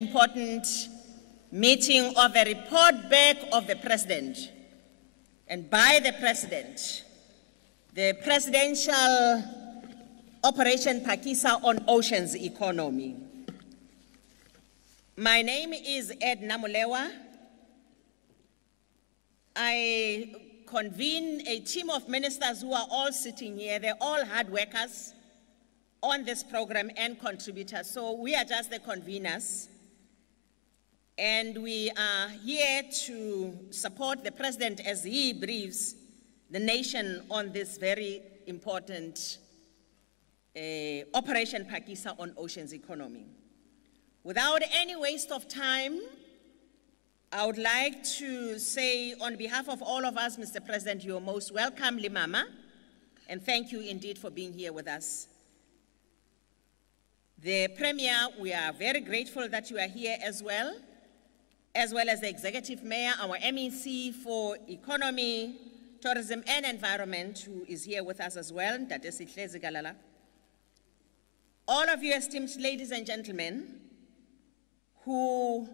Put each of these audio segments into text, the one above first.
Important meeting of a report back of the President and by the President, the Presidential Operation Phakisa on Oceans Economy. My name is Ed Namulewa. I convene a team of ministers who are all sitting here. They're all hard workers on this program and contributors. So we are just the conveners. And we are here to support the President as he briefs the nation on this very important Operation Phakisa on Oceans Economy. Without any waste of time, I would like to say on behalf of all of us, Mr. President, you're most welcome, Limama, and thank you indeed for being here with us. The Premier, we are very grateful that you are here as well as the Executive Mayor, our MEC for Economy, Tourism and Environment, who is here with us as well, all of you esteemed ladies and gentlemen who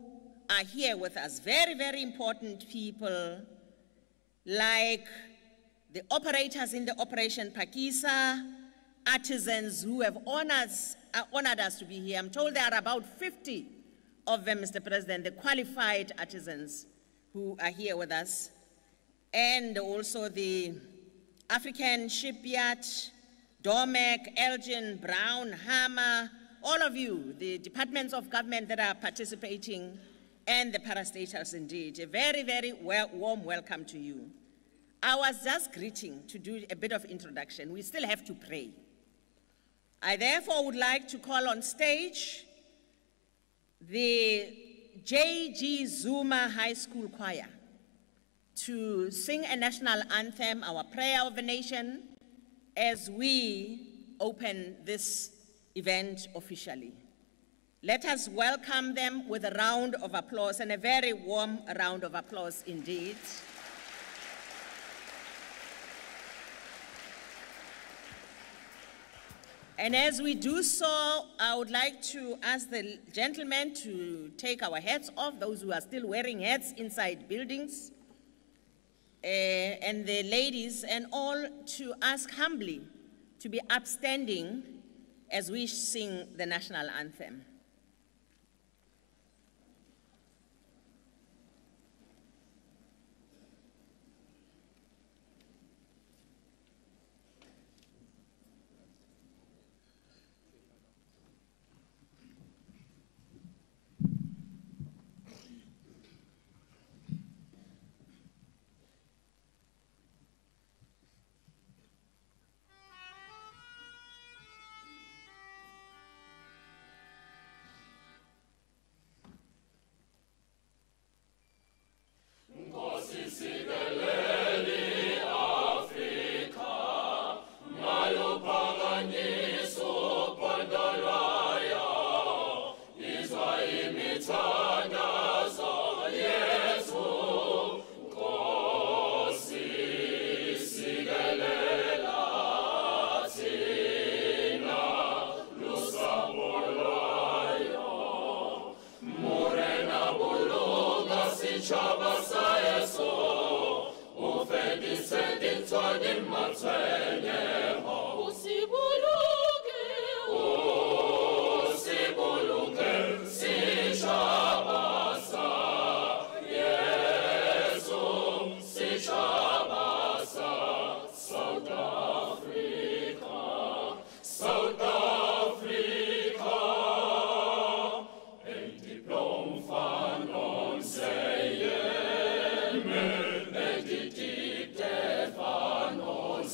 are here with us, very, very important people like the operators in the Operation Phakisa, artisans who have honored us to be here. I'm told there are about 50 of them, Mr. President, the qualified artisans who are here with us, and also the African Shipyard, Dormac, Elgin, Brown, Hammer, all of you, the departments of government that are participating, and the parastatals indeed. A very, very warm welcome to you. I was just greeting to do a bit of introduction. We still have to pray. I therefore would like to call on stage the J.G. Zuma High School Choir to sing a national anthem, our prayer of the nation, as we open this event officially. Let us welcome them with a round of applause, and a very warm round of applause indeed. And as we do so, I would like to ask the gentlemen to take our hats off, those who are still wearing hats inside buildings, and the ladies and all to ask humbly to be upstanding as we sing the national anthem.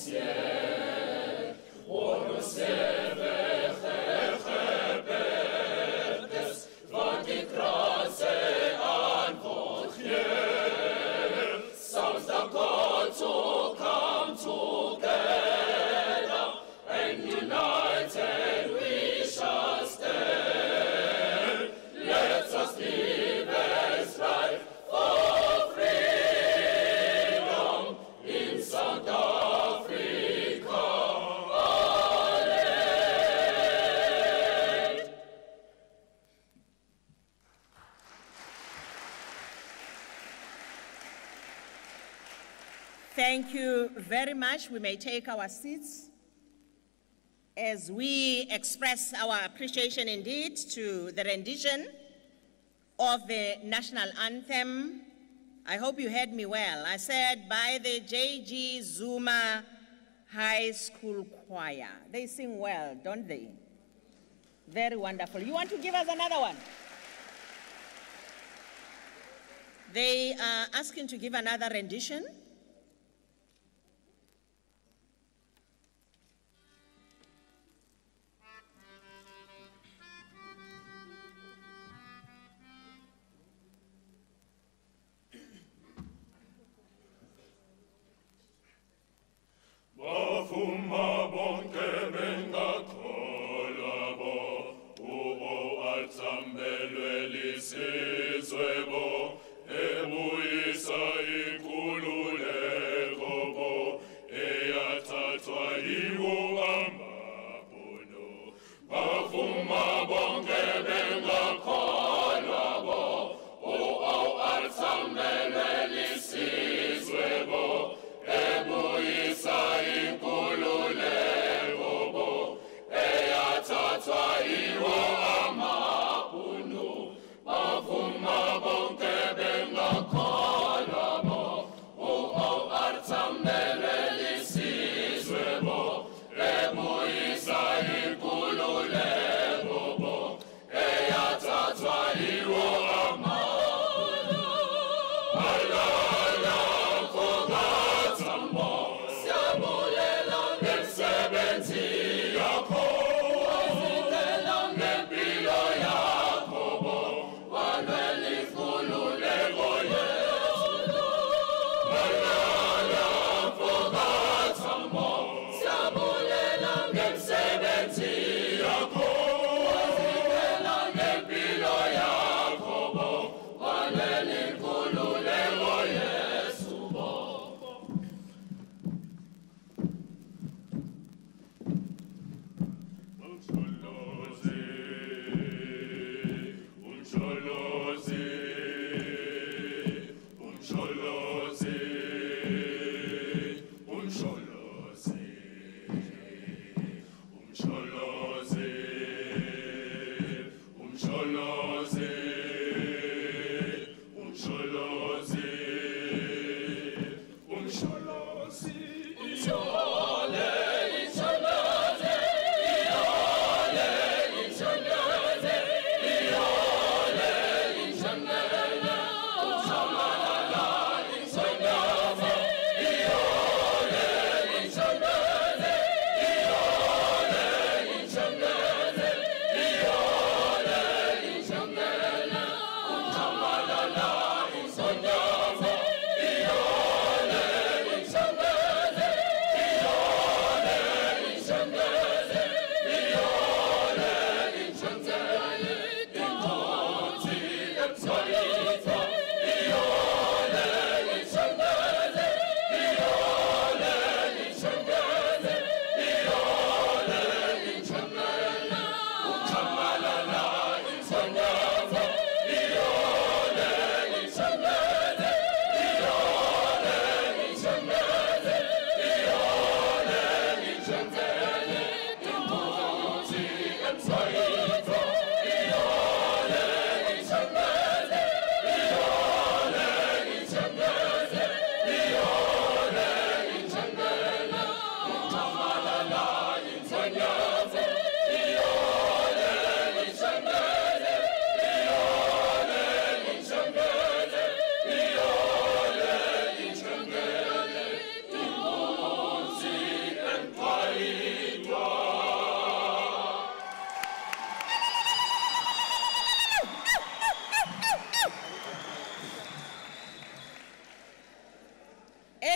Yeah. Thank you very much. We may take our seats as we express our appreciation indeed to the rendition of the national anthem. I hope you heard me well. I said by the J.G. Zuma High School Choir. They sing well, don't they? Very wonderful. You want to give us another one? They are asking to give another rendition.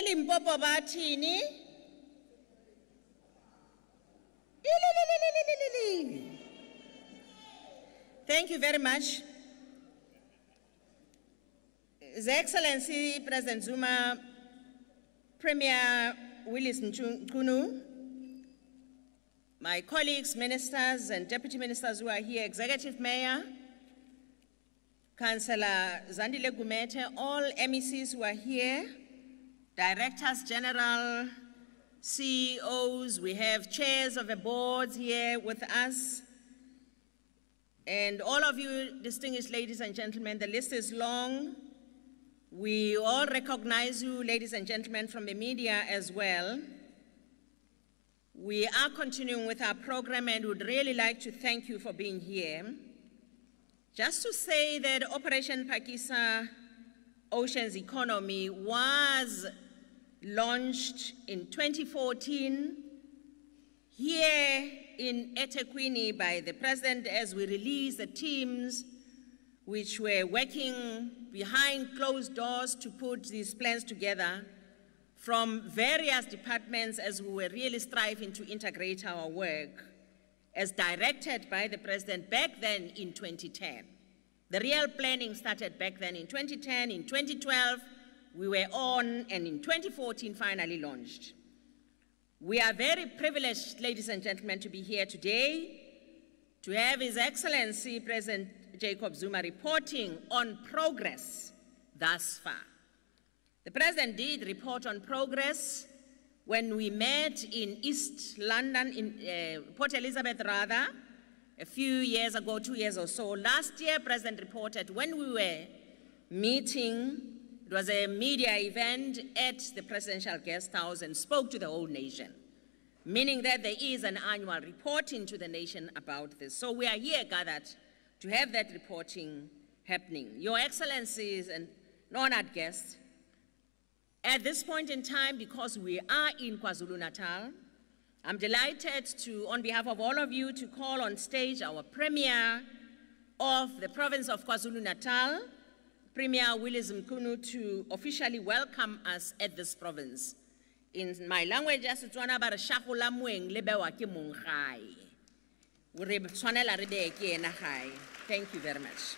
Limpopo bathini. Thank you very much. His Excellency President Zuma, Premier Willis Mchunu, my colleagues, ministers and deputy ministers who are here, Executive Mayor, Councillor Zandile Gumete, all MECs who are here, directors general, CEOs, we have chairs of the boards here with us. And all of you, distinguished ladies and gentlemen, the list is long. We all recognize you, ladies and gentlemen, from the media as well. We are continuing with our program and would really like to thank you for being here. Just to say that Operation Phakisa Oceans Economy was launched in 2014 here in eThekwini by the President as we released the teams which were working behind closed doors to put these plans together from various departments as we were really striving to integrate our work as directed by the President back then in 2010. The real planning started back then in 2010, in 2012, we were on, and in 2014 finally launched. We are very privileged, ladies and gentlemen, to be here today to have His Excellency President Jacob Zuma reporting on progress thus far. The President did report on progress when we met in East London, in Port Elizabeth rather, a few years ago, 2 years or so. Last year, President reported when we were meeting. It was a media event at the Presidential Guest House and spoke to the whole nation, meaning that there is an annual reporting to the nation about this. So we are here gathered to have that reporting happening. Your Excellencies and honored guests, at this point in time, because we are in KwaZulu-Natal, I'm delighted to, on behalf of all of you, to call on stage our Premier of the province of KwaZulu-Natal, Premier Willis Mkunu, to officially welcome us at this province. In my language, Setswana ba re shagula moeng le bewa ke mong gae. Re tshwanela re be ke ena gae. Thank you very much.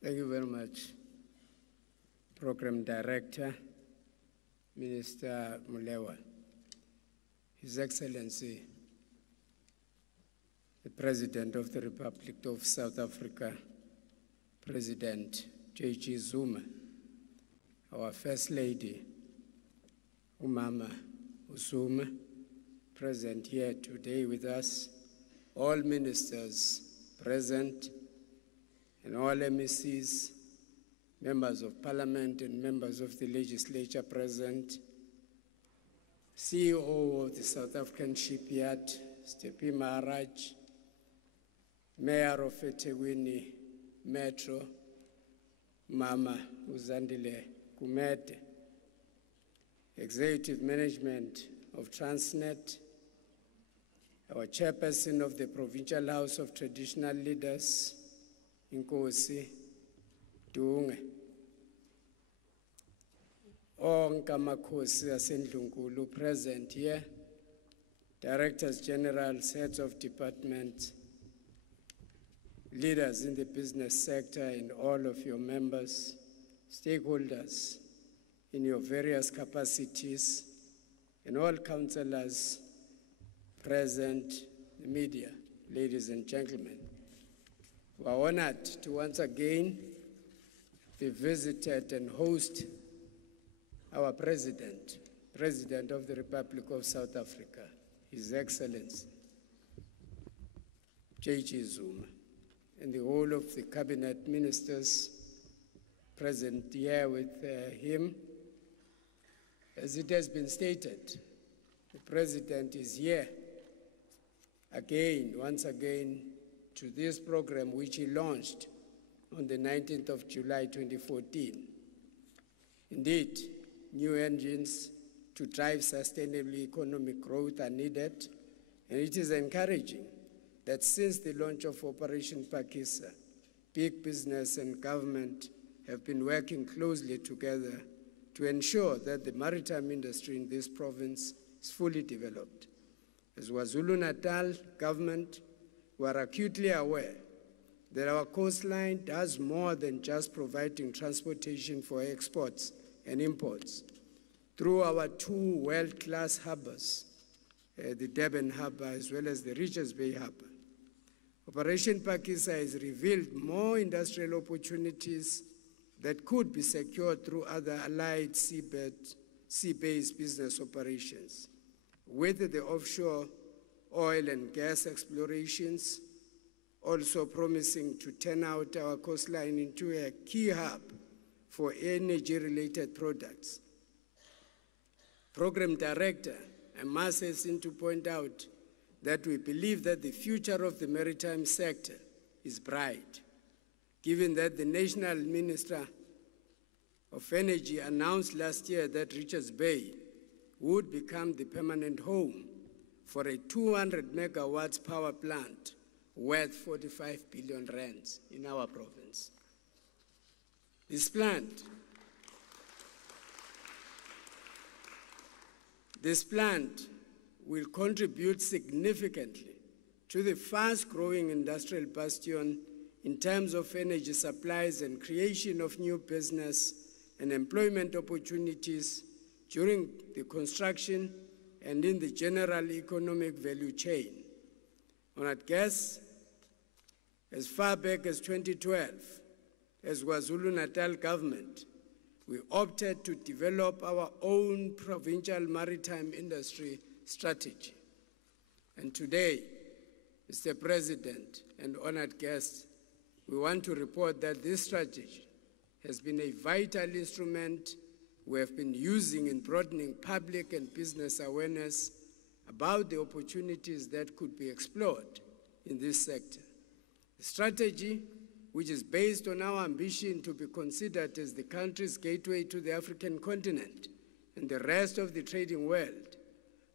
Thank you very much, Program Director, Minister Mulewa. His Excellency, the President of the Republic of South Africa, President J.G. Zuma, our First Lady, Umama Zuma, present here today with us, all ministers present, and all MECs, members of Parliament and members of the legislature present, CEO of the South African Shipyard, Stepi Maharaj, Mayor of eThekwini Metro, Mama Uzandile Kumete, Executive Management of Transnet, our Chairperson of the Provincial House of Traditional Leaders, Inkosi Dunge, onke amakhosi asendlunkulu present here, Directors General, heads of departments, leaders in the business sector and all of your members, stakeholders in your various capacities, and all councillors present, the media, ladies and gentlemen. We are honored to once again be visited and host our President of the Republic of South Africa, His Excellency J.G. Zuma, and the whole of the cabinet ministers present here with him. As it has been stated, the President is here again, once again, to this program which he launched on the 19th of July 2014. Indeed, new engines to drive sustainable economic growth are needed, and it is encouraging that since the launch of Operation Phakisa, big business and government have been working closely together to ensure that the maritime industry in this province is fully developed. As KwaZulu-Natal government, we are acutely aware that our coastline does more than just providing transportation for exports and imports. Through our two world-class harbors, the Durban Harbour, as well as the Richards Bay Harbour. Operation Phakisa has revealed more industrial opportunities that could be secured through other allied sea-based business operations, with the offshore oil and gas explorations also promising to turn out our coastline into a key hub for energy-related products. Program Director, I must hasten to point out that we believe that the future of the maritime sector is bright, given that the National Minister of Energy announced last year that Richards Bay would become the permanent home for a 200 megawatts power plant worth 45 billion rands in our province. This plant will contribute significantly to the fast-growing industrial bastion in terms of energy supplies and creation of new business and employment opportunities during the construction and in the general economic value chain. Honored guests, as far back as 2012, as KwaZulu-Natal government, we opted to develop our own provincial maritime industry strategy. And today, Mr. President and honored guests, we want to report that this strategy has been a vital instrument we have been using in broadening public and business awareness about the opportunities that could be explored in this sector. The strategy, which is based on our ambition to be considered as the country's gateway to the African continent and the rest of the trading world,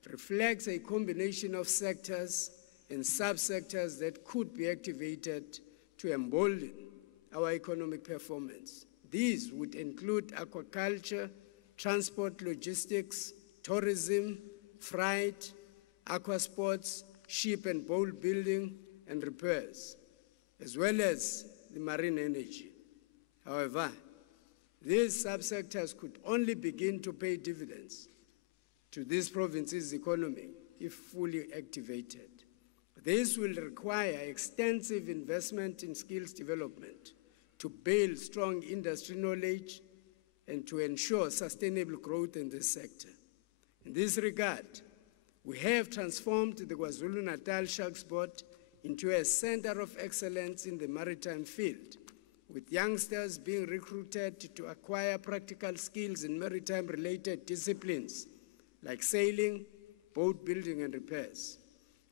reflects a combination of sectors and subsectors that could be activated to embolden our economic performance. These would include aquaculture, transport logistics, tourism, freight, aquasports, ship and boat building and repairs, as well as the marine energy. However, these subsectors could only begin to pay dividends to this province's economy if fully activated. This will require extensive investment in skills development to build strong industry knowledge and to ensure sustainable growth in this sector. In this regard, we have transformed the KwaZulu-Natal Sharks Board into a center of excellence in the maritime field, with youngsters being recruited to acquire practical skills in maritime-related disciplines like sailing, boat building, and repairs.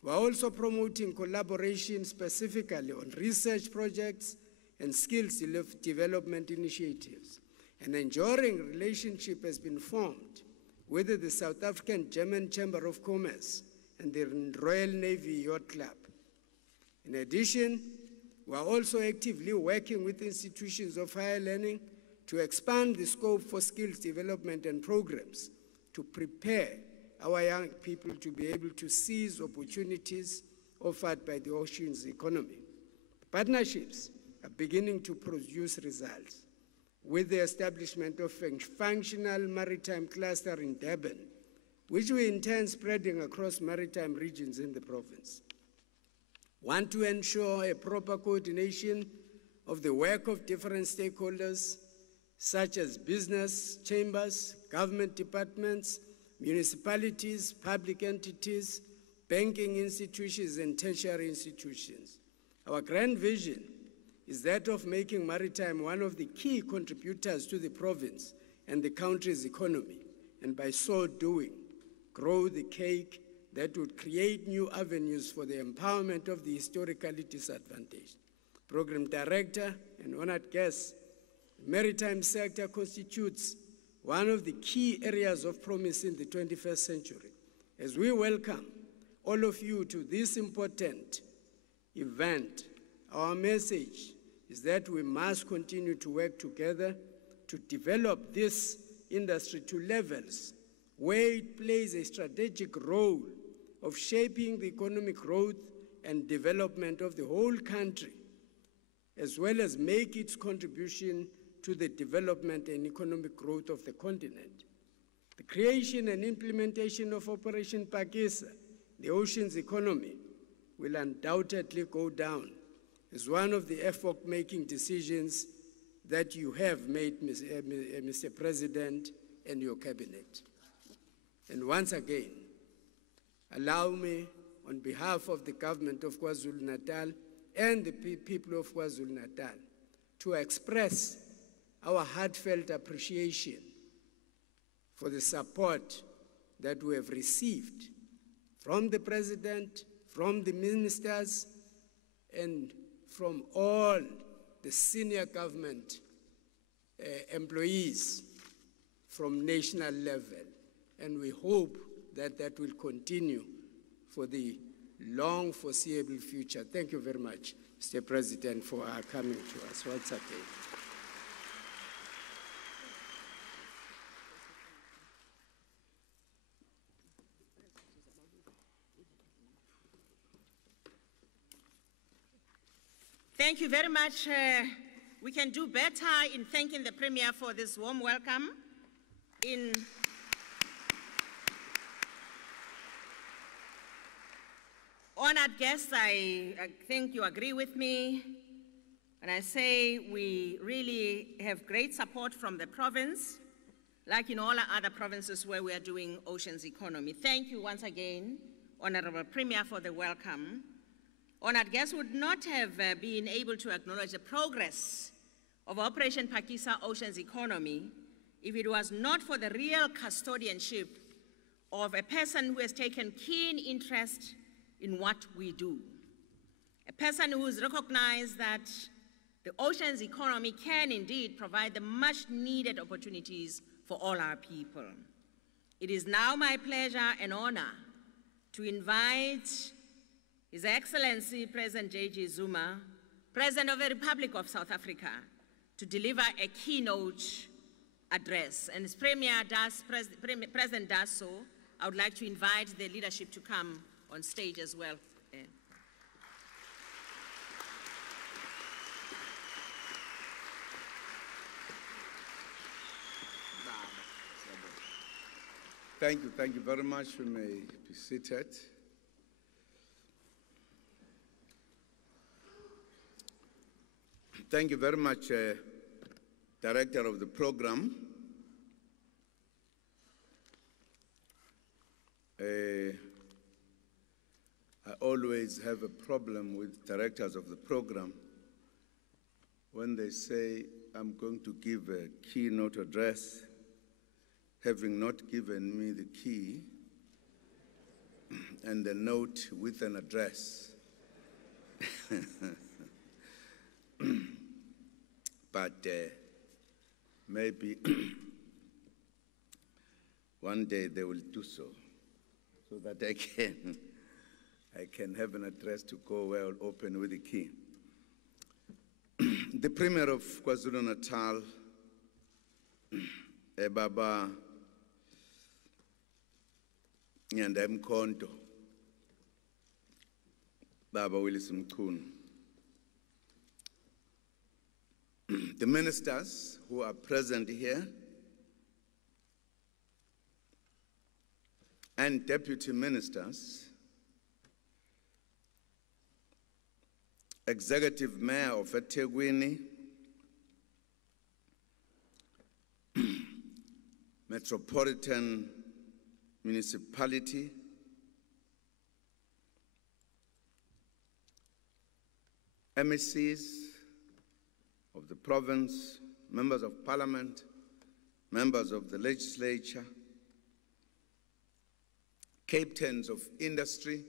We're also promoting collaboration specifically on research projects and skills development initiatives. An enduring relationship has been formed with the South African German Chamber of Commerce and the Royal Navy Yacht Club. In addition, we are also actively working with institutions of higher learning to expand the scope for skills development and programs to prepare our young people to be able to seize opportunities offered by the ocean's economy. Partnerships are beginning to produce results with the establishment of a functional maritime cluster in Durban, which we intend spreading across maritime regions in the province. Want to ensure a proper coordination of the work of different stakeholders, such as business chambers, government departments, municipalities, public entities, banking institutions, and tertiary institutions. Our grand vision is that of making maritime one of the key contributors to the province and the country's economy, and by so doing, grow the cake that would create new avenues for the empowerment of the historically disadvantaged. Program Director and honored guests, the maritime sector constitutes one of the key areas of promise in the 21st century. As we welcome all of you to this important event, our message is that we must continue to work together to develop this industry to levels where it plays a strategic role of shaping the economic growth and development of the whole country, as well as make its contribution to the development and economic growth of the continent. The creation and implementation of Operation Phakisa the ocean's economy will undoubtedly go down is one of the effort-making decisions that you have made, Mr. President, and your cabinet. And once again, allow me, on behalf of the government of KwaZulu-Natal and the people of KwaZulu-Natal, to express our heartfelt appreciation for the support that we have received from the President, from the ministers, and from all the senior government employees from national level. And we hope that that will continue for the long foreseeable future. Thank you very much, Mr. President, for coming to us once again. Thank you very much. We can do better in thanking the Premier for this warm welcome. Honored guests, I think you agree with me when I say we really have great support from the province, like in all our other provinces where we are doing oceans economy. Thank you once again, Honorable Premier, for the welcome. Honored guests would not have been able to acknowledge the progress of Operation Phakisa Oceans Economy if it was not for the real custodianship of a person who has taken keen interest in what we do. A person who has recognized that the oceans economy can indeed provide the much needed opportunities for all our people. It is now my pleasure and honor to invite His Excellency President J.G. Zuma, President of the Republic of South Africa, to deliver a keynote address. And as President does so, I would like to invite the leadership to come on stage as well. Thank you very much. You may be seated. Thank you very much, Director of the program. I always have a problem with directors of the program when they say, I'm going to give a keynote address, having not given me the key and the note with an address. But maybe one day they will do so that I can have an address to go well open with the key. The Premier of KwaZulu-Natal, Baba Nyandamkhonto, Baba Willis Mkhunu, the ministers who are present here, and deputy ministers, executive mayor of eThekwini, metropolitan municipality, MECs of the province, members of parliament, members of the legislature, captains of industry,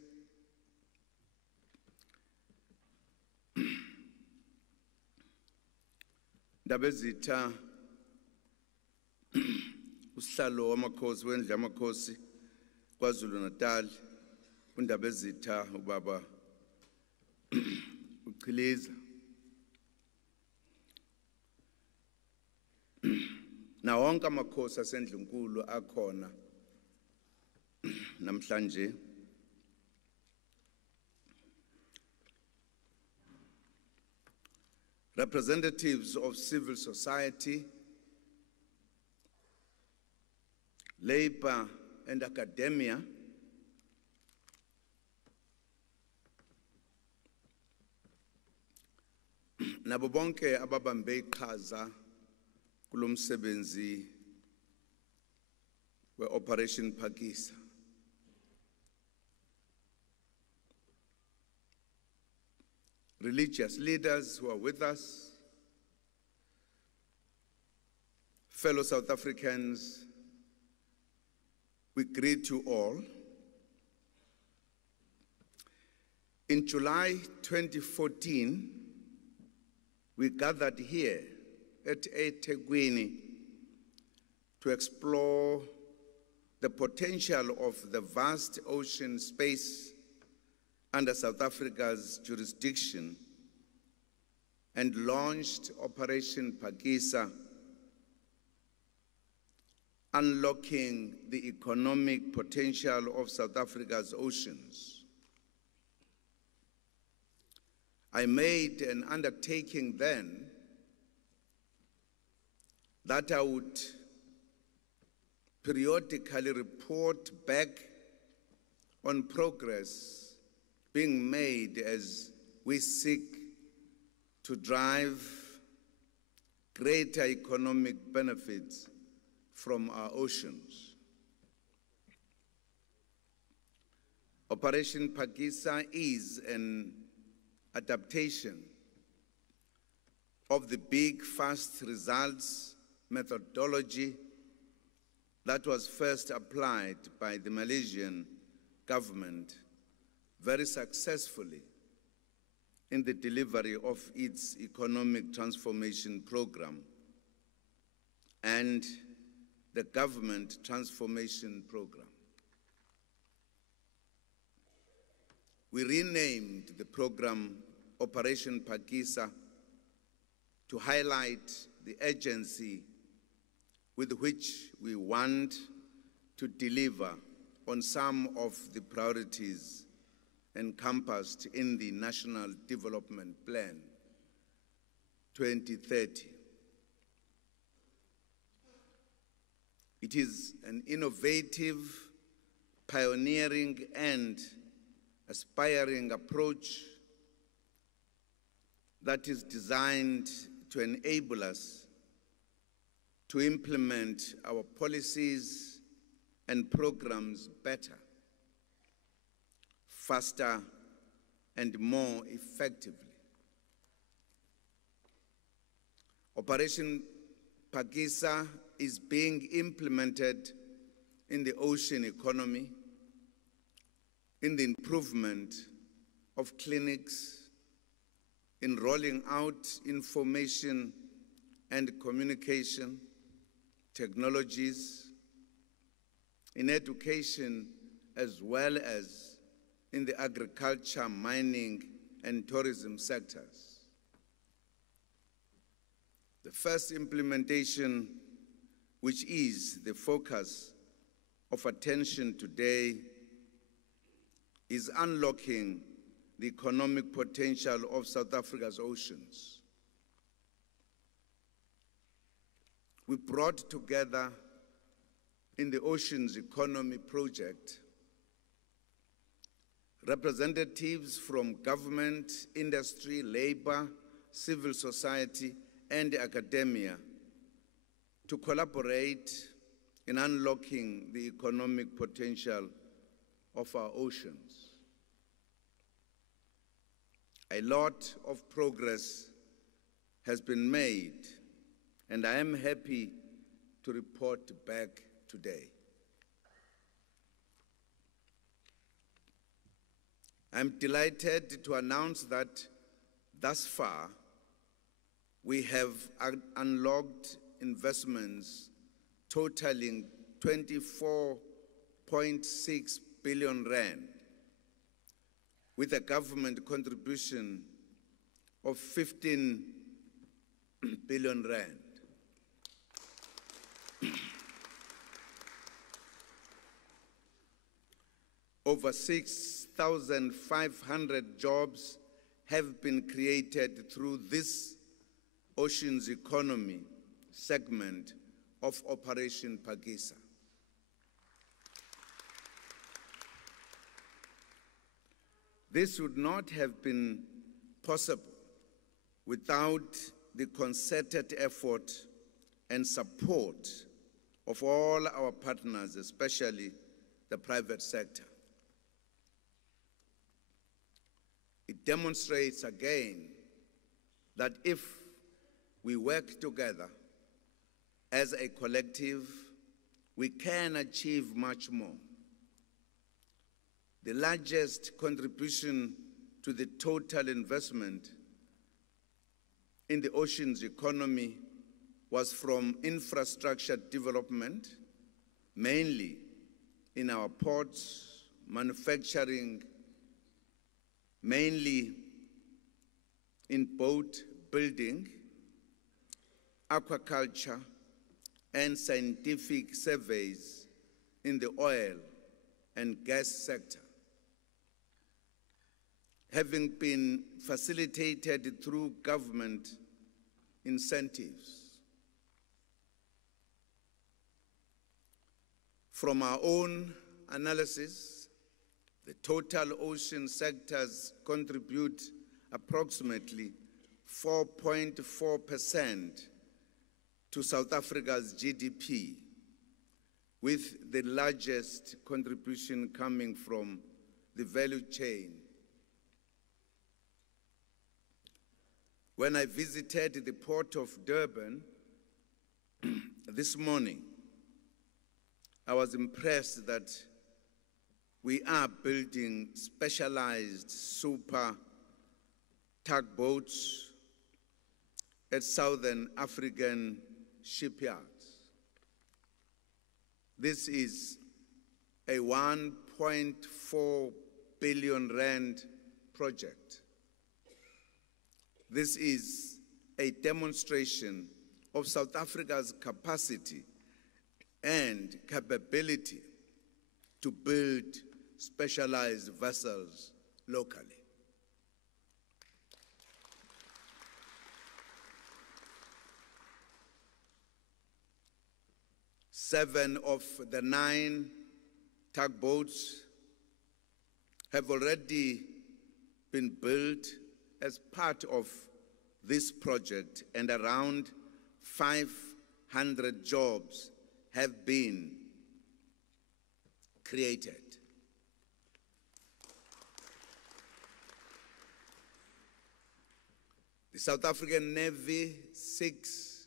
Dabezita, usihlalo wamakhosi wendlu yamakhosi KwaZulu-Natal, uNdabezitha ubaba uChiliza, na wonke amakhosi asendlunkulu akhona namhlanje. Representatives of civil society, labor and academia, nabo bonke ababambe iqhaza kulo msebenzi we-Operation Phakisa. Religious leaders who are with us, fellow South Africans, we greet you all. In July 2014, we gathered here at eThekwini to explore the potential of the vast ocean space under South Africa's jurisdiction and launched Operation Phakisa, unlocking the economic potential of South Africa's oceans. I made an undertaking then that I would periodically report back on progress being made as we seek to drive greater economic benefits from our oceans. Operation Phakisa is an adaptation of the big fast results methodology that was first applied by the Malaysian government very successfully in the delivery of its economic transformation program and the government transformation program. We renamed the program Operation Phakisa to highlight the urgency with which we want to deliver on some of the priorities encompassed in the National Development Plan 2030. It is an innovative, pioneering, and aspiring approach that is designed to enable us to implement our policies and programs better, faster, and more effectively. Operation Phakisa is being implemented in the ocean economy, in the improvement of clinics, in rolling out information and communication technologies, in education, as well as in the agriculture, mining, and tourism sectors. The first implementation, which is the focus of attention today, is unlocking the economic potential of South Africa's oceans. We brought together in the Oceans Economy Project representatives from government, industry, labor, civil society, and academia to collaborate in unlocking the economic potential of our oceans. A lot of progress has been made, and I am happy to report back today. I'm delighted to announce that thus far, we have unlocked investments totaling 24.6 billion rand, with a government contribution of 15 billion rand. Over 6,500 jobs have been created through this oceans economy segment of Operation Phakisa. This would not have been possible without the concerted effort and support of all our partners, especially the private sector. It demonstrates again that if we work together as a collective, we can achieve much more. The largest contribution to the total investment in the ocean's economy was from infrastructure development, mainly in our ports, manufacturing, mainly in boat building, aquaculture, and scientific surveys in the oil and gas sector, having been facilitated through government incentives. From our own analysis, the total ocean sectors contribute approximately 4.4% to South Africa's GDP, with the largest contribution coming from the value chain. When I visited the port of Durban this morning, I was impressed that we are building specialized super tugboats at Southern African shipyards. This is a 1.4 billion rand project. This is a demonstration of South Africa's capacity and capability to build specialized vessels locally. Seven of the 9 tugboats have already been built as part of this project, and around 500 jobs have been created. The South African Navy seeks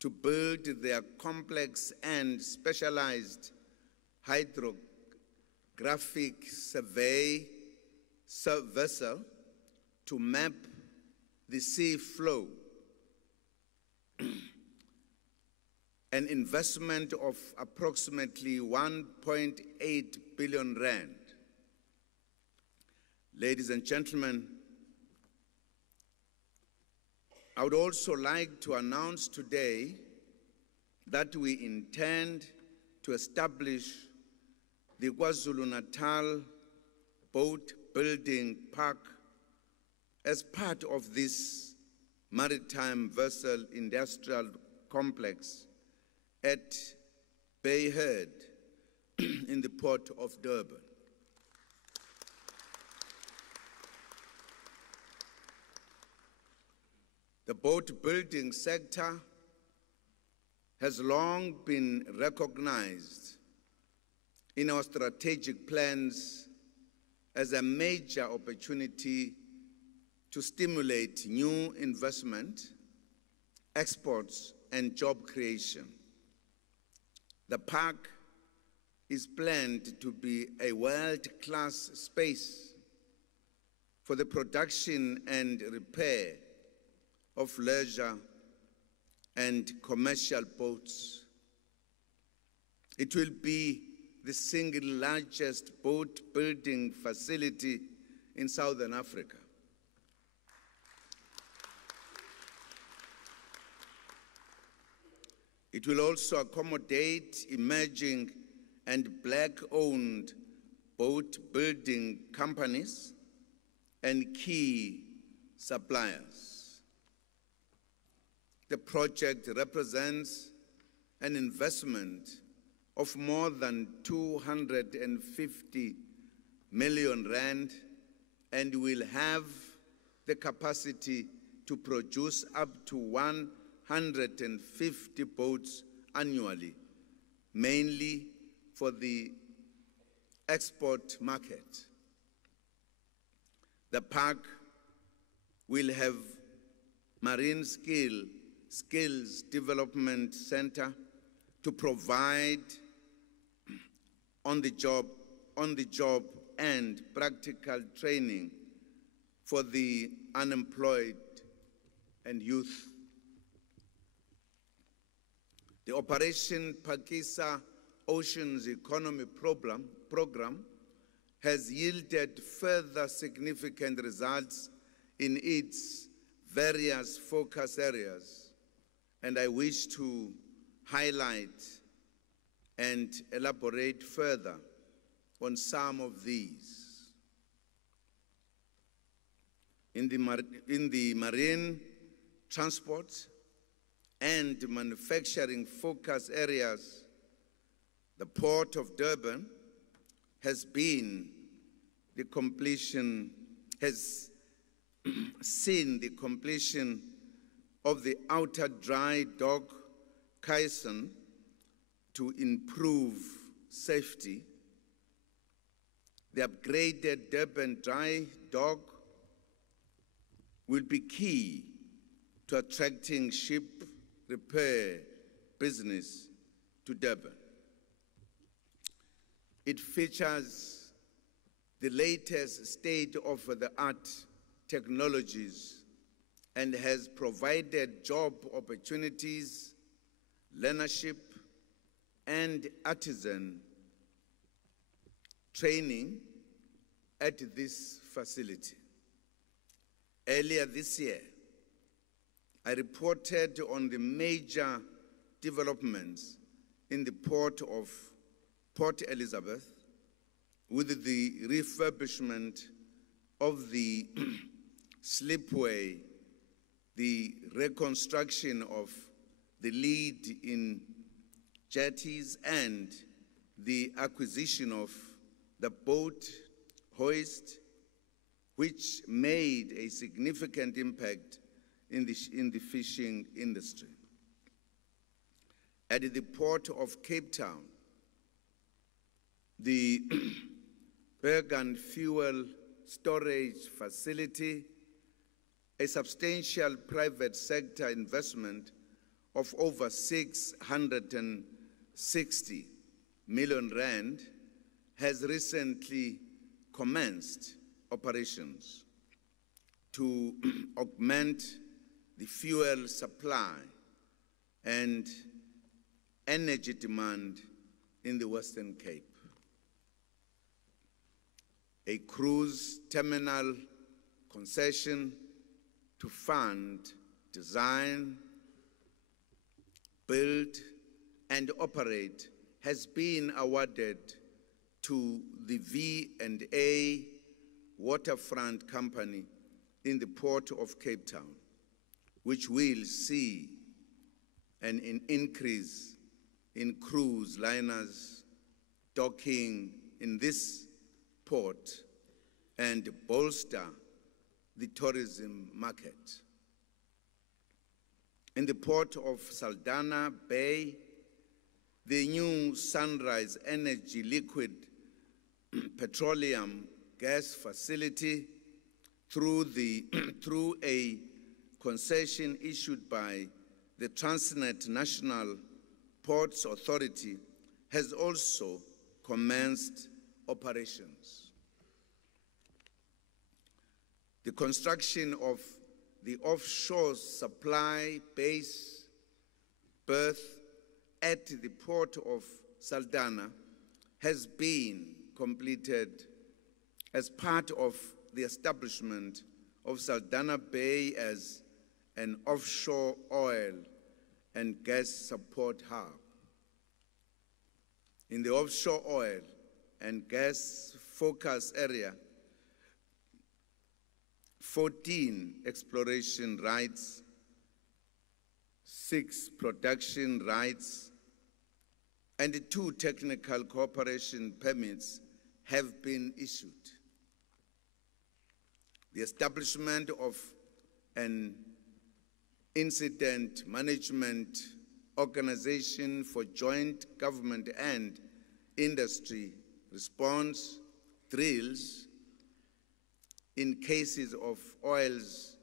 to build their complex and specialized hydrographic survey vessel to map the sea flow. An investment of approximately 1.8 billion rand. Ladies and gentlemen, I would also like to announce today that we intend to establish the KwaZulu-Natal Boat Building Park as part of this maritime vessel industrial complex at Bayhead in the port of Durban. The boat building sector has long been recognized in our strategic plans as a major opportunity to stimulate new investment, exports, and job creation. The park is planned to be a world-class space for the production and repair of leisure and commercial boats. It will be the single largest boat building facility in Southern Africa. It will also accommodate emerging and Black-owned boat building companies and key suppliers. The project represents an investment of more than 250 million rand and will have the capacity to to produce up to 150 boats annually, mainly for the export market. The park will have marine skills development center to provide on-the-job and practical training for the unemployed and youth. The Operation Phakisa Oceans Economy program has yielded further significant results in its various focus areas, and I wish to highlight and elaborate further on some of these. In the marine transport and manufacturing focus areas, the Port of Durban has seen the completion of the outer dry dock caisson to improve safety. The upgraded Durban dry dock will be key to attracting ship repair business to Durban. It features the latest state-of-the-art technologies and has provided job opportunities, learnership, and artisan training at this facility. Earlier this year, I reported on the major developments in the port of Port Elizabeth with the refurbishment of the slipway, the reconstruction of the lead in jetties, and the acquisition of the boat hoist, which made a significant impact in the fishing industry. At the Port of Cape Town, the Bergen fuel storage facility, a substantial private sector investment of over 660 million rand, has recently commenced operations to augment the fuel supply and energy demand in the Western Cape. A cruise terminal concession to fund, design, build, and operate has been awarded to the V&A Waterfront Company in the Port of Cape Town, which will see an increase in cruise liners docking in this port and bolster the tourism market. In the port of Saldanha Bay, the new Sunrise Energy liquid petroleum gas facility, through a concession issued by the Transnet National Ports Authority, has also commenced operations. The construction of the offshore supply base berth at the Port of Saldanha has been completed as part of the establishment of Saldanha Bay as an offshore oil and gas support hub. In the offshore oil and gas focus area, 14 exploration rights, 6 production rights, and 2 technical cooperation permits have been issued. The establishment of an incident management organization for joint government and industry response drills in cases of oil's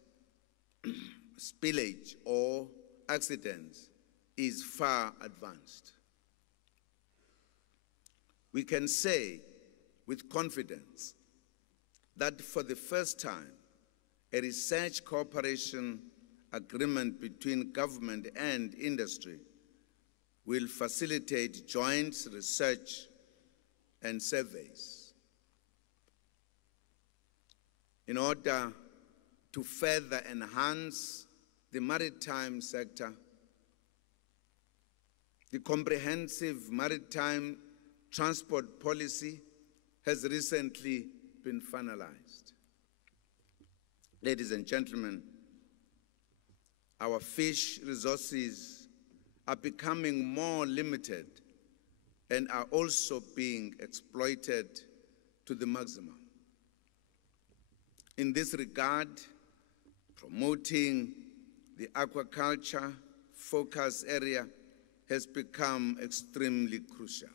spillage or accidents is far advanced. We can say with confidence that for the first time, a research cooperation agreement between government and industry will facilitate joint research and surveys in order to further enhance the maritime sector. The comprehensive maritime transport policy has recently been finalized. Ladies and gentlemen, our fish resources are becoming more limited and are also being exploited to the maximum. In this regard, promoting the aquaculture focus area has become extremely crucial.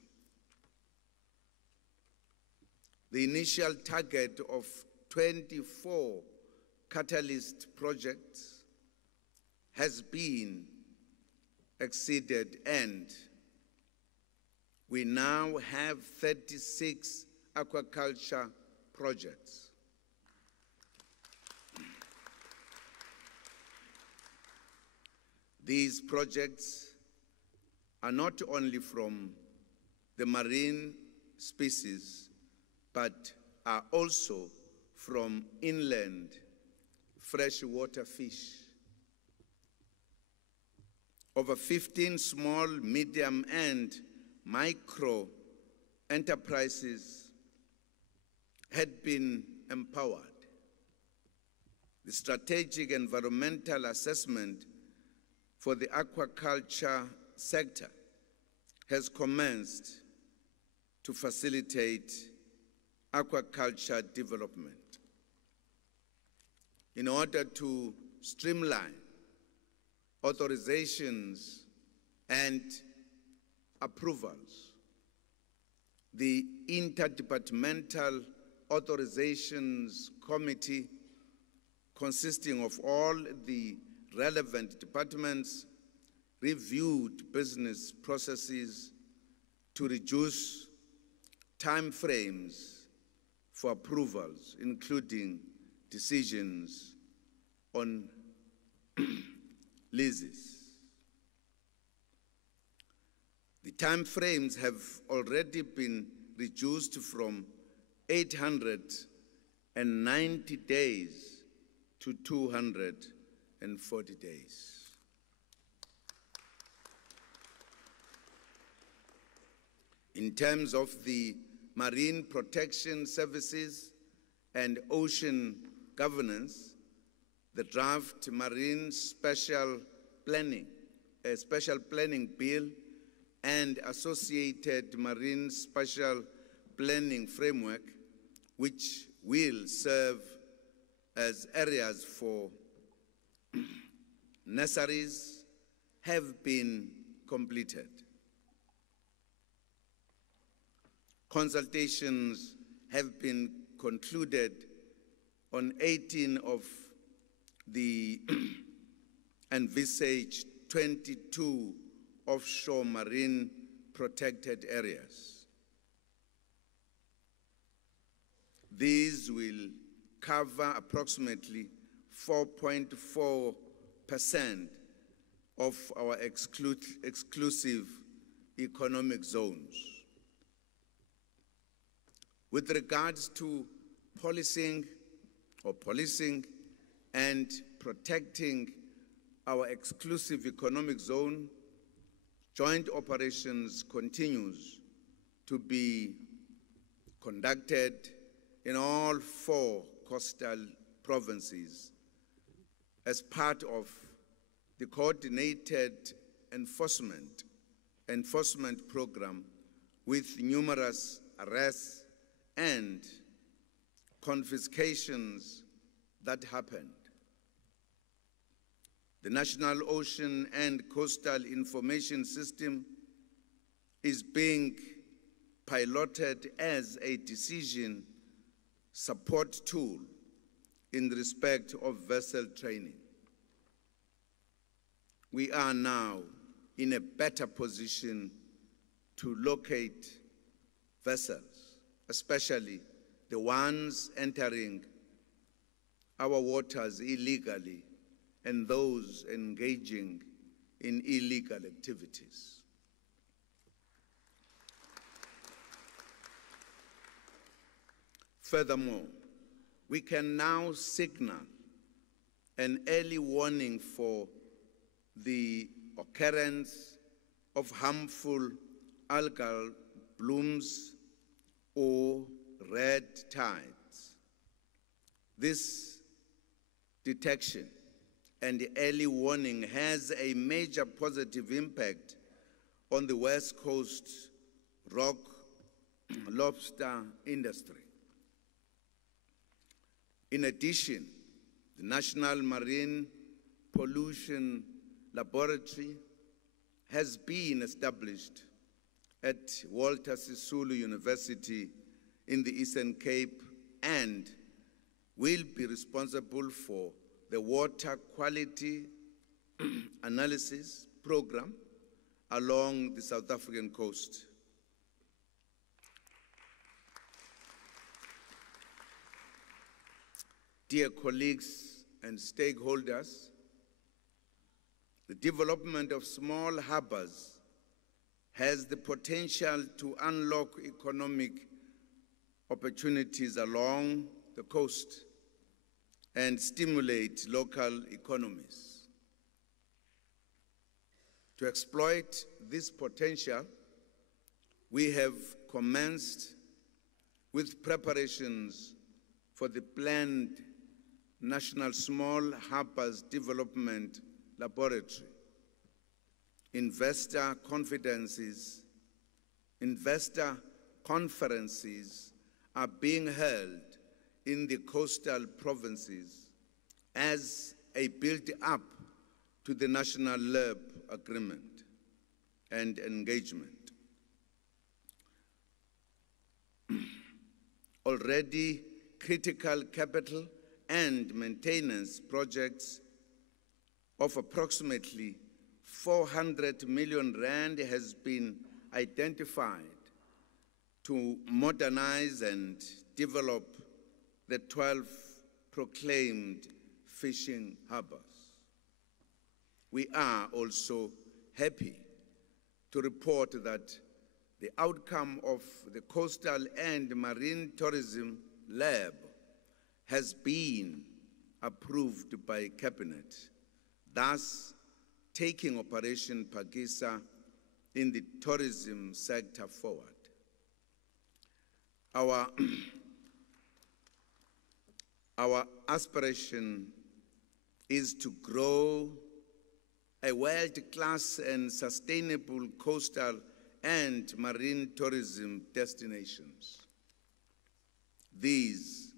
The initial target of 24 catalyst projects has been exceeded, and we now have 36 aquaculture projects. These projects are not only from the marine species, but are also from inland freshwater fish. Over 15 small, medium, and micro enterprises had been empowered. The strategic environmental assessment for the aquaculture sector has commenced to facilitate aquaculture development. In order to streamline authorizations and approvals, the Interdepartmental Authorizations Committee, consisting of all the relevant departments, reviewed business processes to reduce time frames for approvals, including decisions on leases. The time frames have already been reduced from 890 days to 240 days. In terms of the marine protection services and ocean governance, the draft Marine Special Planning Bill and associated Marine Special Planning Framework, which will serve as areas for nurseries, have been completed. Consultations have been concluded on 18 of the envisaged 22 offshore marine protected areas. These will cover approximately 4.4% of our exclusive economic zones. With regards to policing and protecting our exclusive economic zone, joint operations continues to be conducted in all 4 coastal provinces as part of the coordinated enforcement program, with numerous arrests and confiscations that happened. The National Ocean and Coastal Information System is being piloted as a decision support tool in respect of vessel training. We are now in a better position to locate vessels, especially the ones entering our waters illegally and those engaging in illegal activities. Furthermore, we can now signal an early warning for the occurrence of harmful algal blooms or red tides. This detection and early warning has a major positive impact on the West Coast rock lobster industry. In addition, the National Marine Pollution Laboratory has been established at Walter Sisulu University in the Eastern Cape and will be responsible for the water quality analysis program along the South African coast. Dear colleagues and stakeholders, the development of small harbors has the potential to unlock economic opportunities along the coast and stimulate local economies. To exploit this potential, we have commenced with preparations for the planned National Small Harbors Development Laboratory. Investor conferences are being held in the coastal provinces as a build-up to the National Lab Agreement and engagement. Already, critical capital and maintenance projects of approximately 400 million rand has been identified to modernize and develop the 12 proclaimed fishing harbors. We are also happy to report that the outcome of the Coastal and Marine Tourism Lab has been approved by Cabinet, thus taking Operation Phakisa in the tourism sector forward. Our aspiration is to grow a world-class and sustainable coastal and marine tourism destinations. These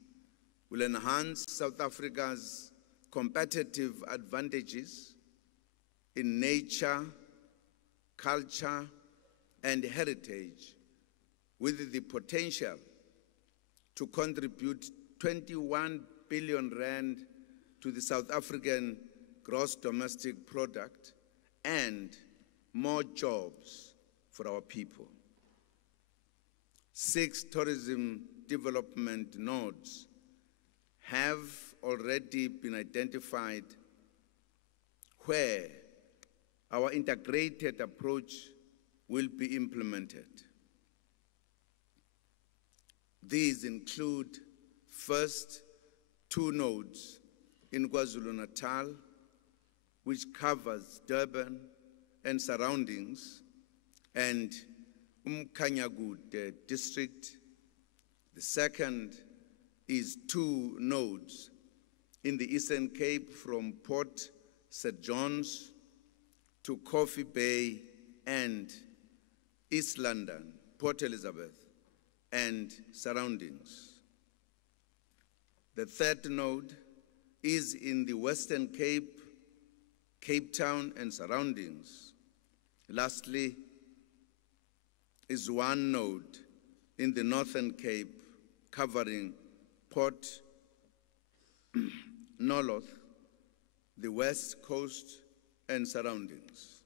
will enhance South Africa's competitive advantages in nature, culture, and heritage, with the potential to contribute 21 billion rand to the South African gross domestic product and more jobs for our people. 6 tourism development nodes have already been identified where our integrated approach will be implemented. These include, first, 2 nodes in KwaZulu-Natal, which covers Durban and surroundings, and Umkhanyakude district. The second is 2 nodes in the Eastern Cape from Port St. John's to Coffee Bay and East London, Port Elizabeth, and surroundings. The third node is in the Western Cape Cape Town and surroundings. Lastly, is one node in the Northern Cape covering Port Noloth, the West Coast and surroundings.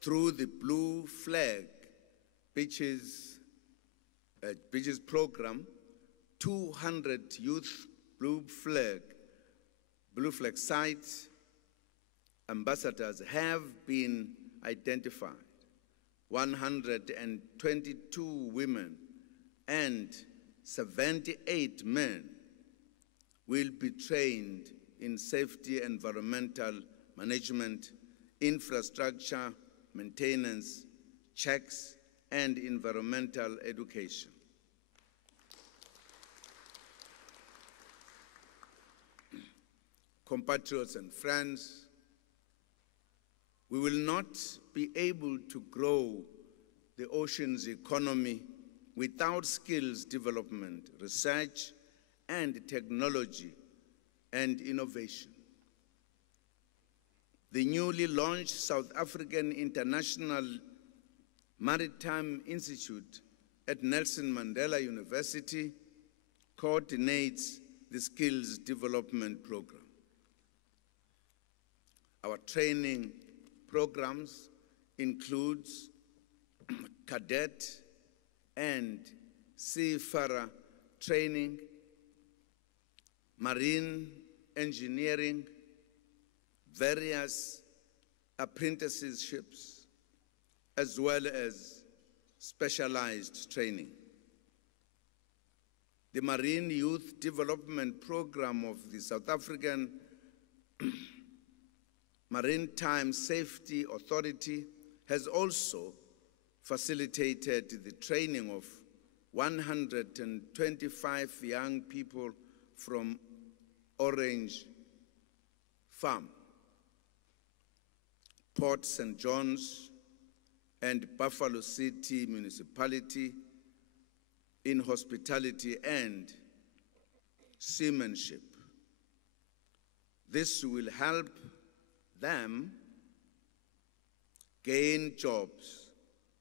Through the Blue Flag Beaches program, 200 youth Blue Flag site ambassadors have been identified. 122 women and 78 men will be trained in safety, environmental management, infrastructure, maintenance, checks, and environmental education. Compatriots and friends, we will not be able to grow the ocean's economy without skills development, research, and technology and innovation. The newly launched South African International Maritime Institute at Nelson Mandela University coordinates the skills development program. Our training programs includes cadet and seafarer training, marine engineering, various apprenticeships, as well as specialized training. The Marine Youth Development Program of the South African Maritime Safety Authority has also facilitated the training of 125 young people from Orange Farm, Port St. John's, and Buffalo City Municipality in hospitality and seamanship. This will help them gain jobs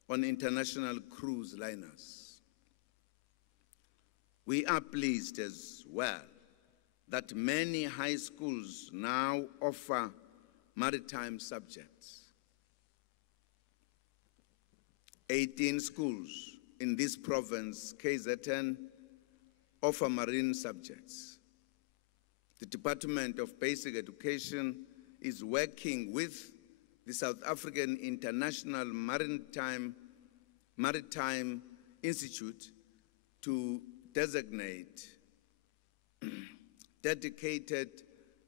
on international cruise liners. We are pleased as well that many high schools now offer maritime subjects. 18 schools in this province, KZN, offer marine subjects. The Department of Basic Education is working with the South African International Maritime Institute to designate dedicated